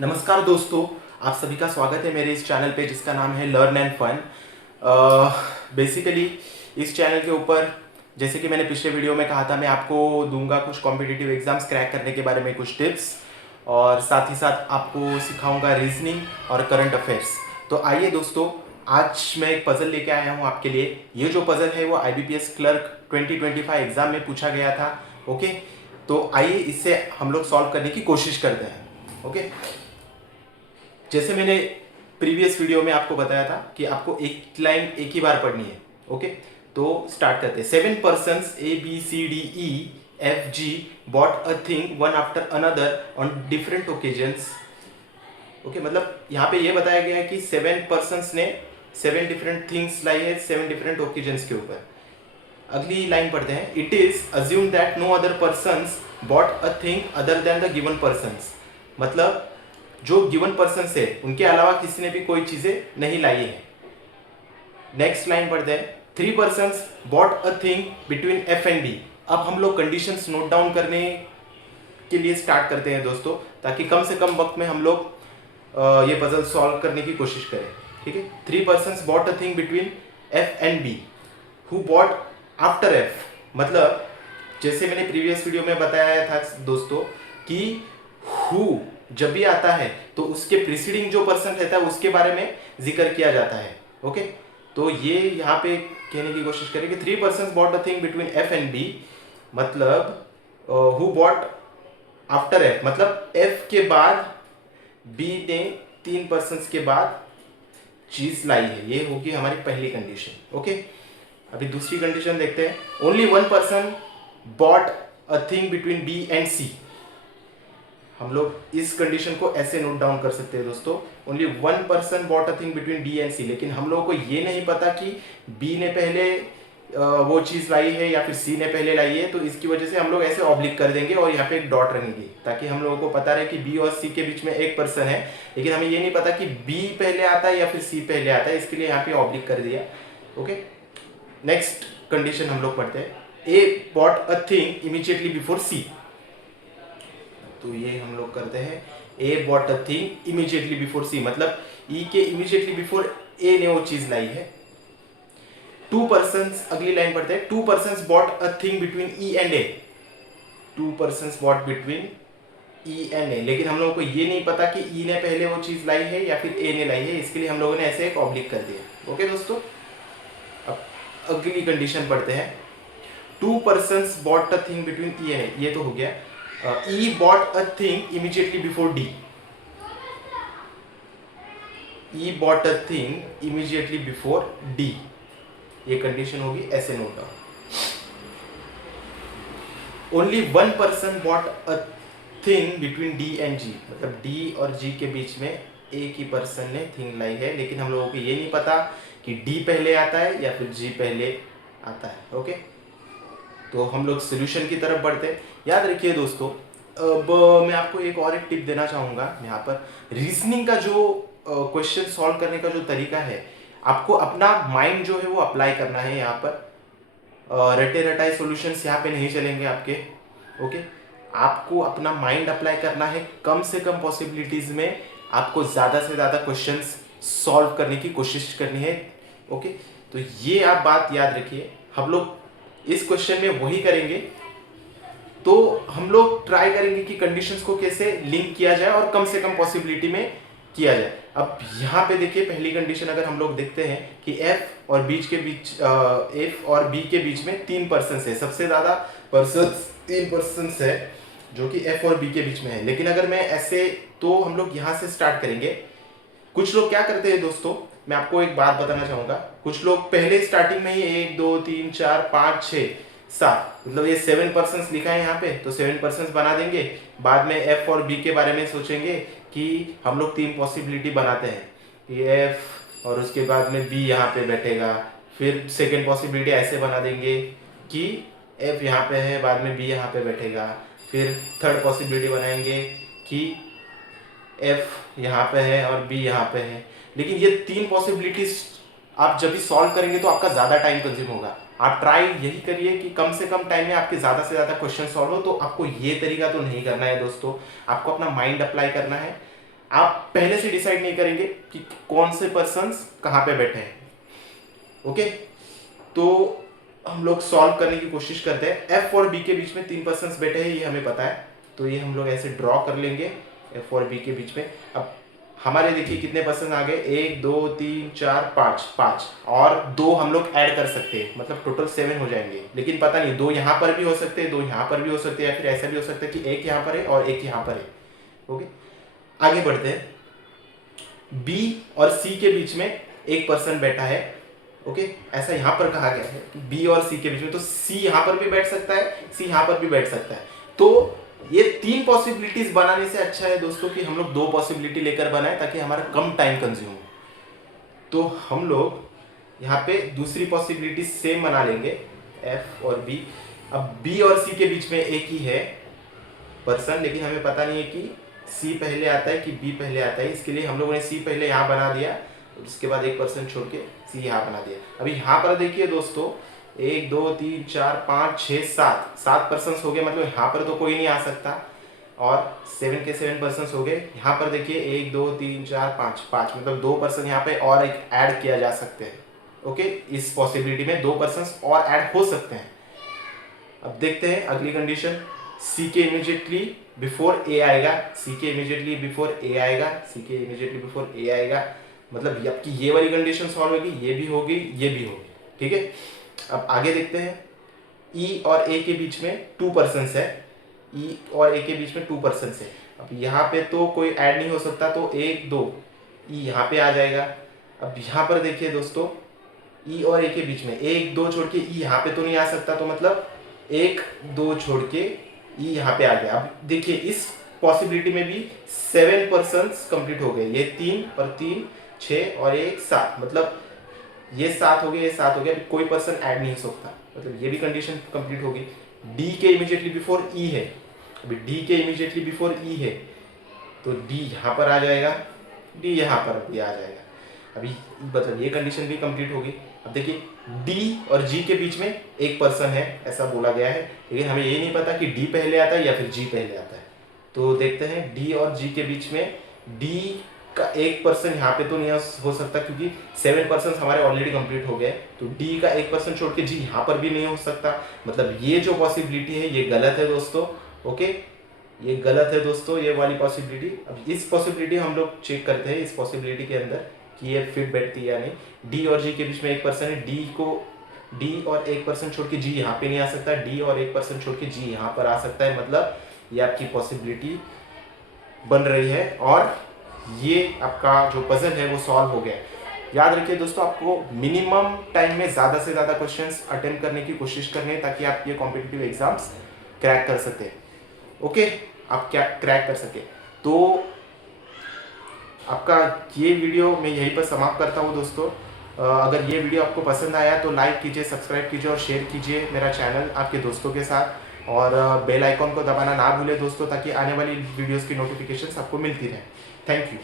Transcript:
नमस्कार दोस्तों, आप सभी का स्वागत है मेरे इस चैनल पे जिसका नाम है लर्न एंड फन। बेसिकली इस चैनल के ऊपर जैसे कि मैंने पिछले वीडियो में कहा था, मैं आपको दूंगा कुछ कॉम्पिटिटिव एग्जाम्स क्रैक करने के बारे में कुछ टिप्स, और साथ ही साथ आपको सिखाऊंगा रीजनिंग और करंट अफेयर्स। तो आइए दोस्तों, आज मैं एक पजल लेके आया हूँ आपके लिए। ये जो पजल है वो IBPS क्लर्क 2025 एग्जाम में पूछा गया था। ओके, तो आइए इससे हम लोग सॉल्व करने की कोशिश करते हैं। ओके, जैसे मैंने प्रीवियस वीडियो में आपको बताया था कि आपको एक लाइन एक ही बार पढ़नी है। ओके, तो स्टार्ट करते हैं। 7 persons ABCDEFG bought a thing one after another on different occasions। Okay, मतलब यहाँ पे ये बताया गया है कि 7 persons ने 7 डिफरेंट थिंग्स लाई है 7 डिफरेंट ओकेजन्स के ऊपर। अगली लाइन पढ़ते हैं। It is assume that no other persons bought a thing other than the given persons. मतलब जो गिवन पर्सन है उनके अलावा किसी ने भी कोई चीजें नहीं लाई है। नेक्स्ट लाइन पढ़ते हैं। 3 persons bought a thing between F and D। अब हम लोग कंडीशंस नोट डाउन करने के लिए स्टार्ट करते हैं दोस्तों, ताकि कम से कम वक्त में हम लोग ये पजल सॉल्व करने की कोशिश करें। ठीक है। 3 persons bought a thing between F and B। Who bought after F, मतलब जैसे मैंने प्रीवियस वीडियो में बताया था दोस्तों कि हु जब भी आता है तो उसके प्रीसीडिंग जो पर्सन रहता है उसके बारे में जिक्र किया जाता है। ओके, तो ये यहाँ पे कहने की कोशिश करें कि 3 persons bought a thing between F and B, मतलब हु बॉट आफ्टर F, मतलब F के बाद B ने 3 persons के बाद चीज लाई है। ये होगी हमारी पहली कंडीशन। ओके, अभी दूसरी कंडीशन देखते हैं। Only 1 person bot a thing between B and C। हम लोग इस कंडीशन को ऐसे नोट डाउन कर सकते हैं दोस्तों। Only 1 person bot a thing between D and C, लेकिन हम लोगों को ये नहीं पता कि B ने पहले वो चीज लाई है या फिर C ने पहले लाई है, तो इसकी वजह से हम लोग ऐसे ऑब्लिक कर देंगे और यहाँ पे एक डॉट रखेंगे ताकि हम लोगों को पता रहे कि B और C के बीच में एक पर्सन है, लेकिन हमें ये नहीं पता कि B पहले आता है या फिर C पहले आता है, इसके लिए यहाँ पे ऑब्लिक कर दिया। ओके, नेक्स्ट कंडीशन हम लोग पढ़ते हैं। A bot a thing immediately before C। तो ये हम लोग करते हैं। A bot a thing immediately before C, मतलब E के इमीडिएटली बिफोर A ने वो चीज लाई है। 2 persons, अगली लाइन पढ़ते हैं। 2 persons bought a thing between E and A। 2 persons bought between E and A, लेकिन हम लोगों को ये नहीं पता कि E ने पहले वो चीज लाई है या फिर A ने लाई है, इसके लिए हम लोगों ने ऐसे एक ऑब्लिक कर दिया। ओके दोस्तों, अब अगली कंडीशन पढ़ते हैं। 2 persons bought a thing between E and A, ये तो हो गया। E bought a thing immediately before D। E bought a thing immediately before D, ये कंडीशन होगी, ऐसे note down. Only 1 person bought a thing between D and G, मतलब D और G के बीच में एक ही पर्सन ने थिंग लाई है, लेकिन हम लोगों को ये नहीं पता कि D पहले आता है या फिर G पहले आता है। ओके, तो हम लोग सोल्यूशन की तरफ बढ़ते हैं। याद रखिए दोस्तों, अब मैं आपको एक और एक टिप देना चाहूँगा। यहाँ पर रीजनिंग का जो क्वेश्चन सॉल्व करने का जो तरीका है, आपको अपना माइंड जो है वो अप्लाई करना है। यहाँ पर रटे रटाए सॉल्यूशंस यहाँ पे नहीं चलेंगे आपके। ओके, आपको अपना माइंड अप्लाई करना है। कम से कम पॉसिबिलिटीज में आपको ज़्यादा से ज़्यादा क्वेश्चंस सॉल्व करने की कोशिश करनी है। ओके, तो ये आप बात याद रखिए। हम लोग इस क्वेश्चन में वही करेंगे, तो हम लोग ट्राई करेंगे कि कंडीशंस को कैसे लिंक किया जाए और कम से कम पॉसिबिलिटी में किया जाए। अब यहाँ पे देखिए, पहली कंडीशन अगर हम लोग देखते हैं कि F और B के बीच में 3 पर्सन है, सबसे ज्यादा पर्सन 3 पर्सन है जो कि F और B के बीच में है। लेकिन अगर मैं ऐसे, तो हम लोग यहाँ से स्टार्ट करेंगे। कुछ लोग क्या करते हैं दोस्तों, मैं आपको एक बात बताना चाहूंगा। कुछ लोग पहले स्टार्टिंग में ही 1 2 3 4 5 6 7, मतलब ये 7 पर्सन्स लिखा है यहाँ पे, तो 7 पर्सन्स बना देंगे। बाद में F और B के बारे में सोचेंगे कि हम लोग 3 पॉसिबिलिटी बनाते हैं कि F और उसके बाद में B यहाँ पे बैठेगा। फिर सेकेंड पॉसिबिलिटी ऐसे बना देंगे कि F यहाँ पे है, बाद में B यहाँ पे बैठेगा। फिर थर्ड पॉसिबिलिटी बनाएंगे कि F यहाँ पे है और B यहाँ पे है। लेकिन ये 3 पॉसिबिलिटीज आप जब भी सॉल्व करेंगे तो आपका ज़्यादा टाइम कंज्यूम होगा। आप ट्राई यही करिए कि कम से कम टाइम में आपके ज़्यादा से ज़्यादा क्वेश्चन सॉल्व हो। तो आपको ये तरीका तो नहीं करना है दोस्तों, आपको अपना माइंड अप्लाई करना है। आप पहले से डिसाइड नहीं करेंगे कि कौन से पर्सन्स कहाँ पे बैठे हैं। ओके, तो हम लोग सॉल्व करने की कोशिश करते हैं। एफ और बी के बीच में 3 पर्सन्स बैठे हैं, ये हमें पता है, तो ये हम लोग ऐसे ड्रॉ कर लेंगे एफ और बी के बीच में। अब हमारे देखिए कितने पर्सन आ गए, 1 2 3 4 5 और 2 हम लोग ऐड कर सकते हैं, मतलब टोटल 7 हो जाएंगे। लेकिन पता नहीं 2 यहाँ पर भी हो सकते हैं, 2 यहाँ पर भी हो सकते हैं, या फिर ऐसा भी हो सकता है कि 1 यहाँ पर है और 1 यहाँ पर है। ओके, आगे बढ़ते हैं। बी और सी के बीच में एक पर्सन बैठा है। ओके, ऐसा यहाँ पर कहा गया है कि बी और सी के बीच में, तो सी यहाँ पर भी बैठ सकता है, सी यहाँ पर भी बैठ सकता है। तो ये 3 पॉसिबिलिटीज बनाने से अच्छा है दोस्तों कि हम लोग 2 पॉसिबिलिटी लेकर बनाएं, ताकि हमारा कम टाइम कंज्यूम हो। तो हम लोग यहाँ पे दूसरी पॉसिबिलिटी सेम बना लेंगे, एफ और बी। अब बी और सी के बीच में एक ही है पर्सन, लेकिन हमें पता नहीं है कि सी पहले आता है कि बी पहले आता है। इसके लिए हम लोगों ने सी पहले यहाँ बना दिया, उसके बाद एक पर्सन छोड़ के सी यहाँ बना दिया। अभी यहाँ पर देखिए दोस्तों, 1 2 3 4 5 6 7 पर्सन हो गए, मतलब यहाँ पर तो कोई नहीं आ सकता, और 7 के 7 पर्सन हो गए। यहाँ पर देखिए 1 2 3 4 5 मतलब 2 पर्सन यहाँ पे और एक ऐड किया जा सकते हैं। ओके, इस पॉसिबिलिटी में 2 पर्सन और ऐड हो सकते हैं। अब देखते हैं अगली कंडीशन, सी के इमीडिएटली बिफोर ए आएगा, सी के इमीडिएटली बिफोर ए आएगा, सी के इमीडिएटली बिफोर ए आएगा, मतलब आपकी ये वाली कंडीशन सॉल्व होगी, ये भी होगी, ये भी होगी। ठीक है, अब आगे देखते हैं। ई और ए के बीच में 2 पर्सन्स है, ई और ए के बीच में 2 पर्सन्स है। अब यहाँ पे तो कोई ऐड नहीं हो सकता, तो 1 2 ई यहाँ पे आ जाएगा। अब यहाँ पर देखिए दोस्तों, ई और ए के बीच में 1 2 छोड़ के ई यहाँ पे तो नहीं आ सकता, तो मतलब 1 2 छोड़ के ई यहाँ पे आ गया। अब देखिए इस पॉसिबिलिटी में भी 7 पर्सन्स कंप्लीट हो गए, ये 3 और 3 6 और 1 7, मतलब ये 7 हो गए, ये 7 हो गया, कोई पर्सन ऐड नहीं हो सकता, मतलब ये भी कंडीशन कंप्लीट होगी। डी के इमीडिएटली बिफोर ई है, अभी डी के इमीडिएटली बिफोर ई है, तो डी यहाँ पर आ जाएगा, डी यहाँ पर भी आ जाएगा। अभी मतलब ये कंडीशन भी कंप्लीट होगी। अब देखिए डी और जी के बीच में एक पर्सन है, ऐसा बोला गया है, लेकिन हमें ये नहीं पता कि डी पहले आता है या फिर जी पहले आता है। तो देखते हैं डी और जी के बीच में डी का एक पर्सन यहाँ पे तो नहीं हो सकता, क्योंकि 7 पर्सन हमारे ऑलरेडी कंप्लीट हो गए, तो डी का एक पर्सन छोड़ के जी यहाँ पर भी नहीं हो सकता, मतलब ये जो पॉसिबिलिटी है ये गलत है दोस्तों। ओके, ये गलत है दोस्तों, ये वाली पॉसिबिलिटी। अब इस पॉसिबिलिटी हम लोग चेक करते हैं, इस पॉसिबिलिटी के अंदर कि ये फिट बैठती है या नहीं। डी और जी के बीच में एक पर्सन है, डी और एक पर्सन छोड़ के जी यहाँ पे नहीं आ सकता, डी और एक पर्सन छोड़ के जी यहाँ पर आ सकता है, मतलब ये आपकी पॉसिबिलिटी बन रही है, और ये आपका जो पजल है वो सॉल्व हो गया। याद रखिए दोस्तों, आपको मिनिमम टाइम में ज़्यादा से ज़्यादा क्वेश्चंस अटेम्प्ट करने की कोशिश करनी है, ताकि आप ये कॉम्पिटिटिव एग्जाम्स क्रैक कर सके। ओके, आप क्या क्रैक कर सके। तो आपका ये वीडियो मैं यहीं पर समाप्त करता हूँ दोस्तों। अगर ये वीडियो आपको पसंद आया तो लाइक कीजिए, सब्सक्राइब कीजिए और शेयर कीजिए मेरा चैनल आपके दोस्तों के साथ, और बेल आइकॉन को दबाना ना भूलें दोस्तों, ताकि आने वाली वीडियोस की नोटिफिकेशंस आपको मिलती रहे। Thank you.